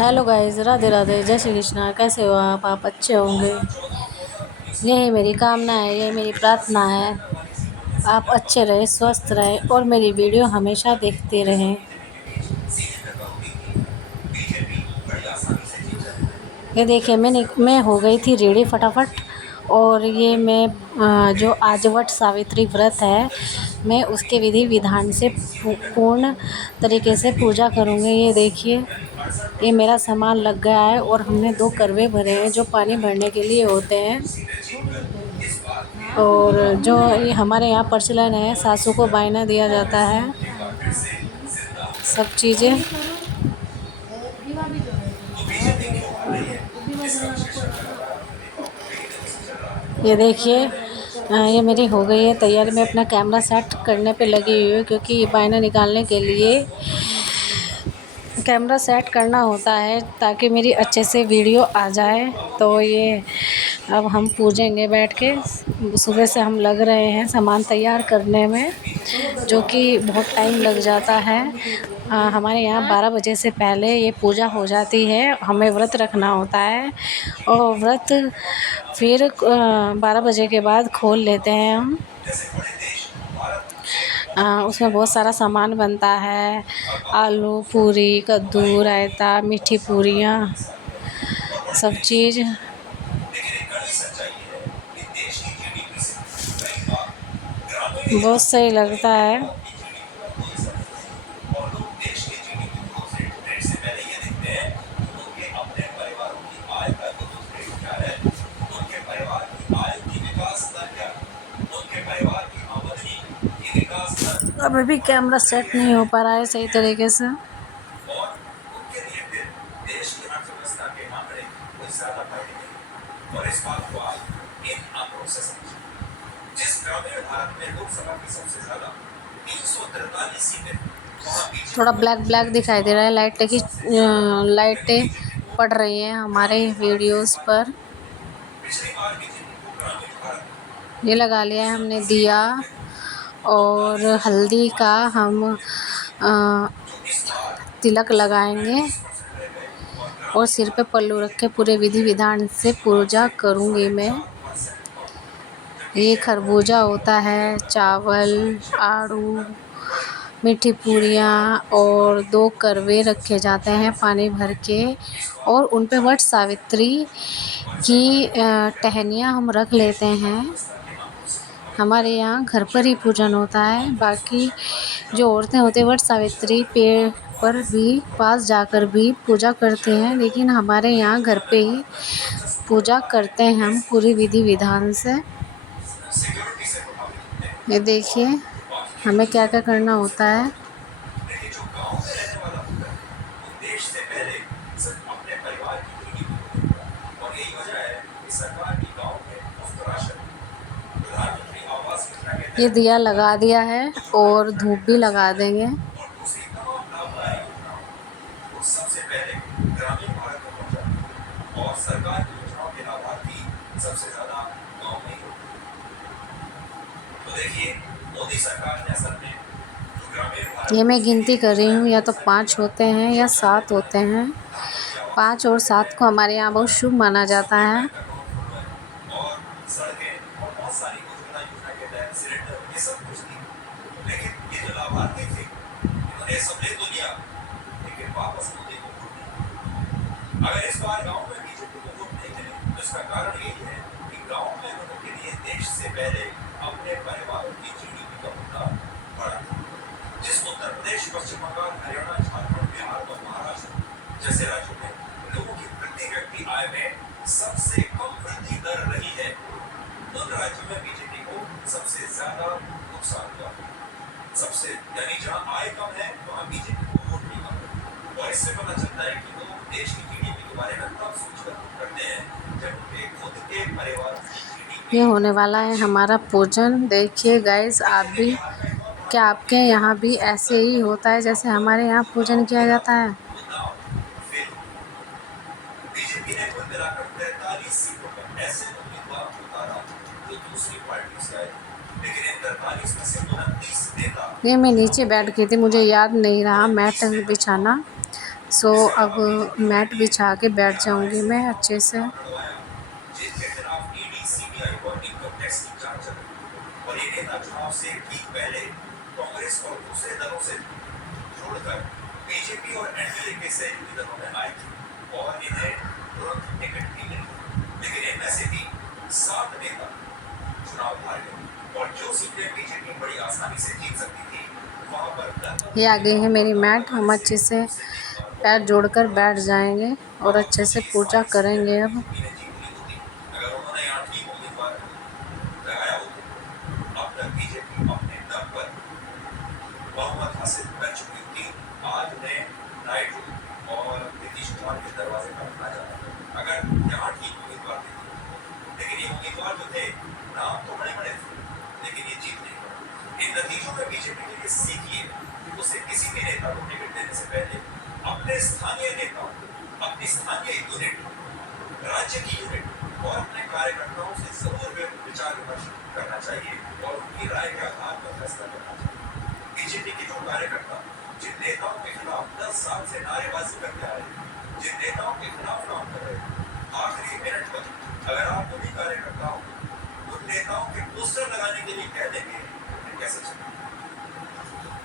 Hello guys, Radhe Radhe, जय श्री कृष्णा। कैसे हो आप अच्छे होंगे। यही मेरी कामना है, यही मेरी प्रार्थना है। आप अच्छे रहें, स्वस्थ रहें और मेरी वीडियो हमेशा देखते रहें। ये देखिए, मैं हो गई थी रेडी फटाफट। और ये मैं जो आज वट सावित्री व्रत है, मैं उसके विधि विधान से पूर्ण तरीके से पूजा करूँगी। ये देखिए, ये मेरा सामान लग गया है और हमने 2 करवे भरे हैं जो पानी भरने के लिए होते हैं। और जो ये हमारे यहाँ प्रचलन है, सासू को बायना दिया जाता है, सब चीज़ें। ये देखिए, ये मेरी हो गई है तैयारी। मैं अपना कैमरा सेट करने पे लगी हुई हूँ क्योंकि ये बायना निकालने के लिए कैमरा सेट करना होता है ताकि मेरी अच्छे से वीडियो आ जाए। तो ये अब हम पूजेंगे बैठ के। सुबह से हम लग रहे हैं सामान तैयार करने में, जो कि बहुत टाइम लग जाता है। हमारे यहाँ 12 बजे से पहले ये पूजा हो जाती है। हमें व्रत रखना होता है और व्रत फिर 12 बजे के बाद खोल लेते हैं हम। उसमें बहुत सारा सामान बनता है, आलू पूरी, कद्दू, रायता, मीठी पूरियाँ, सब चीज़। बहुत सही लगता है। अभी भी कैमरा सेट नहीं हो पा रहा है सही तरीके से। थोड़ा ब्लैक ब्लैक दिखाई दे रहा है, लाइटें पड़ रही हैं हमारे वीडियोस पर। ये लगा लिया है हमने दिया, और हल्दी का हम तिलक लगाएंगे और सिर पे पल्लू रख के पूरे विधि विधान से पूजा करूँगी मैं। ये खरबूजा होता है, चावल, आड़ू, मीठी पूरियाँ और 2 करवे रखे जाते हैं पानी भर के, और उन पे वट सावित्री की टहनियाँ हम रख लेते हैं। हमारे यहाँ घर पर ही पूजन होता है। बाकी जो औरतें होती हैं वट सावित्री पेड़ पर भी पास जाकर भी पूजा करते हैं, लेकिन हमारे यहाँ घर पे ही पूजा करते हैं हम पूरी विधि विधान से। ये देखिए, हमें क्या क्या करना होता है। ये दिया लगा दिया है और धूप भी लगा देंगे। ये मैं गिनती कर रही हूँ, या तो 5 होते हैं या 7 होते हैं। 5 और 7 को हमारे यहाँ बहुत शुभ माना जाता है। ये होने वाला है हमारा पूजन। देखिए गाइस, आप भी, क्या आपके यहाँ भी ऐसे ही होता है जैसे हमारे यहाँ पूजन किया जाता है? ये मैं नीचे बैठ गई थी, मुझे याद नहीं रहा मैट बिछाना, सो अब मैट बिछा के बैठ जाऊंगी मैं अच्छे से। जिनके खिलाफ ईडी सीबीआई और इनकम टैक्स की जांच चल रही है और ये नेता चुनाव से ठीक पहले कांग्रेस और दूसरे दलों से जोड़कर बीजेपी और एनडीए के सहयोगी दलों में आए थे और इन्हें तुरंत टिकट भी मिली, लेकिन इनमें से भी 7 नेता चुनाव हार गए और जो सीटें बीजेपी बड़ी आसानी से जीत सकती थी वहां पर ये आ गई है मेरी मैट। हम अच्छे से पैर जोड़कर बैठ जाएंगे और अच्छे से पूजा करेंगे। अब अगर उन्होंने यहाँ ठीक उम्मीदवार लगाया होता, अब तक बीजेपी अपने दम पर बहुमत हासिल कर चुकी थी। आज उन्हें नायडू और नीतीश कुमार के दरवाजे पर रखा जाता है अगर यहाँ ठीक उम्मीदवार थे, लेकिन ये उम्मीदवार जो थे नाम तो बड़े बड़े थे, लेकिन ये जीत नहीं पाए। इन नतीजों में बीजेपी के लिए सीखिए कि उसे किसी भी नेता को टिकट देने से पहले अपने स्थानीय नेताओं, अपनी स्थानीय यूनिट, राज्य की यूनिट और अपने कार्यकर्ताओं से जरूर विचार विमर्श करना चाहिए और उनकी राय के आधार पर फैसला करना चाहिए। बीजेपी के जो कार्यकर्ता जिन नेताओं के खिलाफ 10 साल से नारेबाजी करते आ रहे हैं, जिन नेताओं के खिलाफ काम कर रहे हैं, आखिरी मिनट पर अगर आप उन्हीं कार्यकर्ताओं उन नेताओं के पोस्टर लगाने के लिए कह देंगे तो कैसे चलेगा?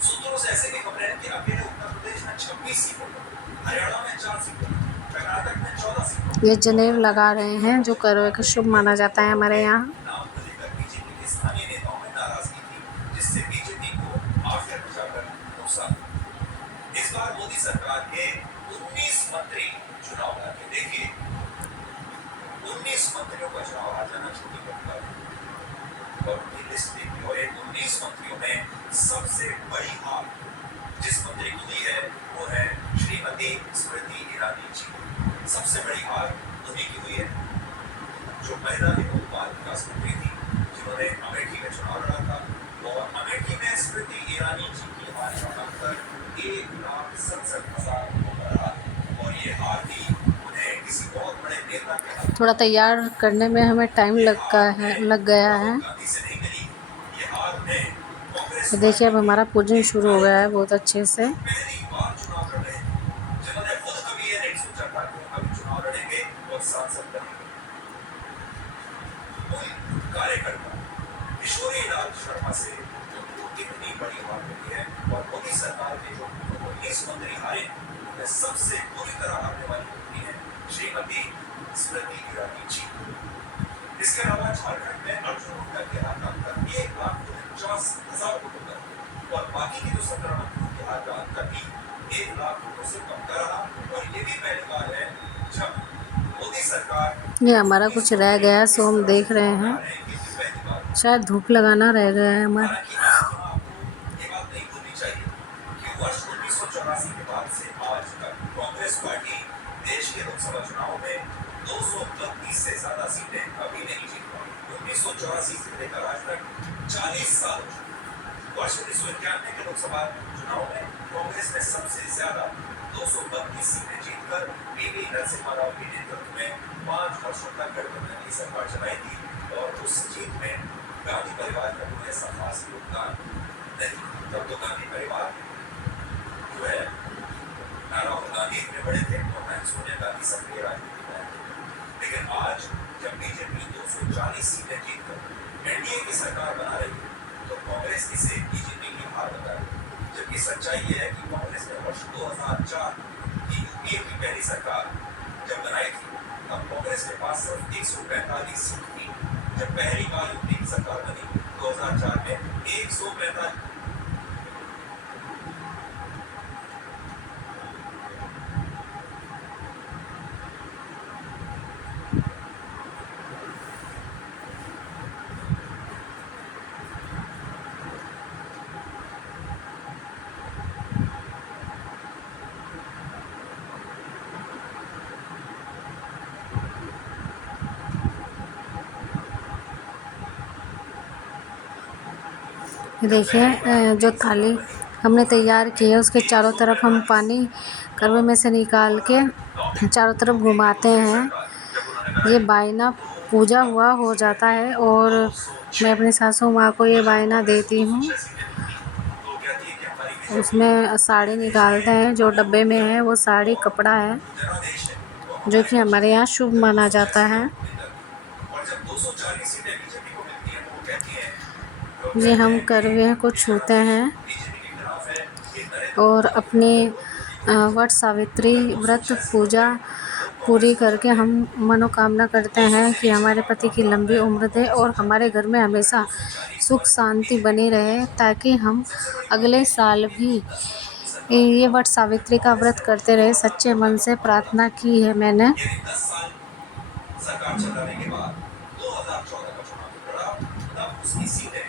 सूत्रों से ऐसे भी खबरें हैं कि अकेले उत्तर प्रदेश में 26 सीटों पर, हरियाणा में 4 सीटों, कर्नाटक में 14 सीटों। ये जनेऊ लगा रहे हैं जो करवे का शुभ माना जाता है हमारे यहाँ। नाम को लेकर बीजेपी के स्थानीय नेताओं में नाराजगी थी, जिससे बीजेपी को आखिर में जाकर नुकसान। इस बार मोदी सरकार के 19 मंत्री चुनाव लड़े। देखिए 19 मंत्रियों का चुनाव आ जाना छोटी बड़ी बात है और उनकी लिस्ट देखिए और इन 19 मंत्रियों में सबसे बड़ी हार जिस मंत्री को दी है वो है श्रीमती स्मृति ईरानी जी। सबसे बड़ी हार उन्हीं की हुई है जो महिला एवं बाल विकास मंत्री थी, जिन्होंने अमेठी में चुनाव लड़ा था और अमेठी में स्मृति ईरानी जी की हार का अंतर 1,67,000 वोटों का रहा और ये हार भी उन्हें किसी बहुत बड़े नेता के हाथ थोड़ा तैयार करने में हमें टाइम लग गया है। गांधी से नहीं मिली। ये हार उन्हें कांग्रेस तो देखिए अब हमारा पूजन शुरू हो गया है बहुत अच्छे से। पहली बार चुनाव लड़ रहे हैं, जिन्होंने खुद कभी ये नहीं सोचा था कि हम चुनाव लड़ेंगे और सांसद बनेंगे। कोई कार्यकर्ता किशोरी लाल शर्मा से उनको कितनी बड़ी हार मिली है और मोदी सरकार के जो 19 मंत्री हारे उनमें सबसे बुरी तरह हारने वाली मंत्री है श्रीमती स्मृति ईरानी जी। इसके अलावा झारखंड में अर्जुन मुंडा के हार का अंतर 1,49,000 वोटों का और बाकी के जो 17 मंत्रियों के हार का अंतर भी 1 लाख वोटों से कम का रहा और ये भी पहली बार है जब मोदी सरकार ये हमारा कुछ रह गया है सो हम देख रहे हैं। शायद धूप लगाना रह गया है हमारा। ये बात नहीं भूलनी चाहिए कि वर्ष 1984 के बाद से आज तक कांग्रेस पार्टी देश के लोकसभा चुनाव में 232 से ज्यादा सीटें कभी नहीं जीत पाई। 1984 से लेकर आज तक 40 साल हो चुके। वर्ष 1991 के लोकसभा चुनाव में कांग्रेस ने सबसे ज्यादा 232 सीटें जीतकर पीवी नरसिम्हा राव के नेतृत्व में 5 वर्षों तक गठबंधन की सरकार चलाई थी और उस जीत में गांधी परिवार का कोई ऐसा खास योगदान नहीं। तब तो गांधी परिवार जो है राहुल गांधी इतने बड़े थे और न सोनिया गांधी सक्रिय राजनीति में थे, लेकिन आज जब बीजेपी 240 सीटें जीतकर एनडीए की सरकार बना रही है तो कांग्रेस इसे बीजेपी की हार बता रही है। जबकि सच्चाई ये है कि कांग्रेस ने वर्ष 2004 की यूपीए की पहली सरकार जब बनाई थी तब कांग्रेस के पास सिर्फ 145 सीट थी। जब पहली बार यूपीए की सरकार बनी 2004 में 145। देखिए जो थाली हमने तैयार की है उसके चारों तरफ हम पानी करवे में से निकाल के चारों तरफ घुमाते हैं। ये बायना पूजा हुआ हो जाता है और मैं अपनी सासू माँ को ये बायना देती हूँ। उसमें साड़ी निकालते हैं। जो डब्बे में है वो साड़ी कपड़ा है, जनादेश है जो कि हमारे यहाँ शुभ माना जाता है। और जब 240 सीटें बीजेपी को मिलती हैं तो वो कहती है ये हम करवे को छूते हैं बीजेपी के खिलाफ है ये और अपनी वट सावित्री व्रत पूजा पूरी करके हम मनोकामना करते हैं कि हमारे पति की लंबी उम्र दे और हमारे घर में हमेशा सुख शांति बनी रहे, ताकि हम अगले साल भी ये वट सावित्री का व्रत करते रहे। सच्चे मन से प्रार्थना की है मैंने। यानी 10 साल सरकार चलाने के बाद 2014 का चुनाव लड़ा, तब उसकी सीटें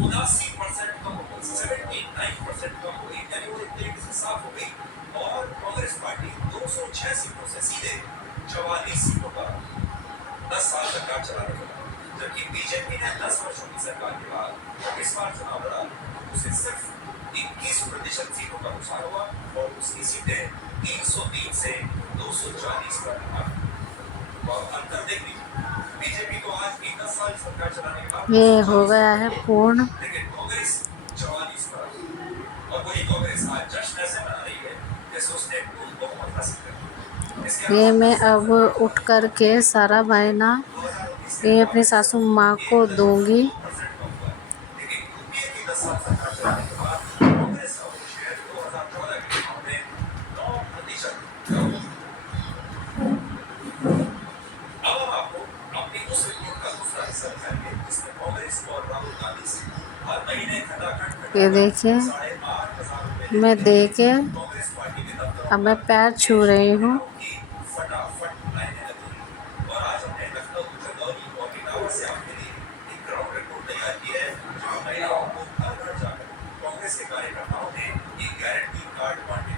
79% कम हो गई, 79% कम हो गई, यानी वो एक तरीके से साफ हो गई। और कांग्रेस पार्टी 206 सीटों से सीधे 44 सीटों पर 10 साल सरकार चलाने के बाद, जबकि बीजेपी ने 10 वर्षों की सरकार के बाद इस बार चुनाव लड़ा, उसे सिर्फ 21% सीटों का नुकसान हुआ और उसकी सीटें 303 से 240 पर आ गई। और अंतर देख लीजिए, बीजेपी तो आज भी 10 साल सरकार चलाने के बाद ये हो गया है पूर्ण। लेकिन कांग्रेस 44 पर आ गई। और वही कांग्रेस आज जश्न ऐसे मना रही है जैसे उसने पूर्ण बहुमत हासिल कर लिया। इसके ये अलावा मैं अब उठ कर के सारा वायना 2019 ये अपनी सासू माँ को दूंगी। 2% कम हुआ, लेकिन यूपीए की 10 साल सरकार चलाने के बाद कांग्रेस का वोट शेयर 2014 के चुनाव में 9% कम हुआ। अब हम आपको अपनी उस रिपोर्ट का दूसरा हिस्सा दिखाएंगे जिसमें कांग्रेस और राहुल गांधी से हर महीने खटाखट ये देखिए, 8,500 रुपए मैं दे के कांग्रेस पार्टी के दफ्तरों अब मैं पैर छू रही हूँ। की फटाफट लाइनें लगी। और आज हमने लखनऊ, चंदौली और इटावा से आपके लिए एक ग्राउंड रिपोर्ट तैयार की है, जहां महिलाओं को घर घर जाकर कांग्रेस के कार्यकर्ताओं ने एक गारंटी कार्ड बांटे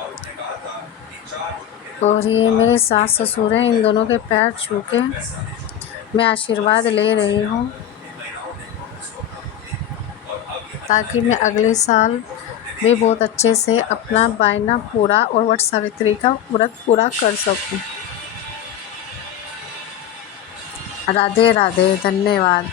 और उन्हें कहा था कि 4 वोटों के और ये मेरे सास ससुर हैं, इन दोनों के पैर छू के फैसला दे चुकी है। मैं आशीर्वाद ले रही हूँ, इन महिलाओं ने कांग्रेस को अपना वोट दे दिया और अब ये ताकि मैं अगले साल भी बहुत अच्छे से अपना वायना पूरा और वट सावित्री का व्रत पूरा कर सकूं। राधे राधे, धन्यवाद।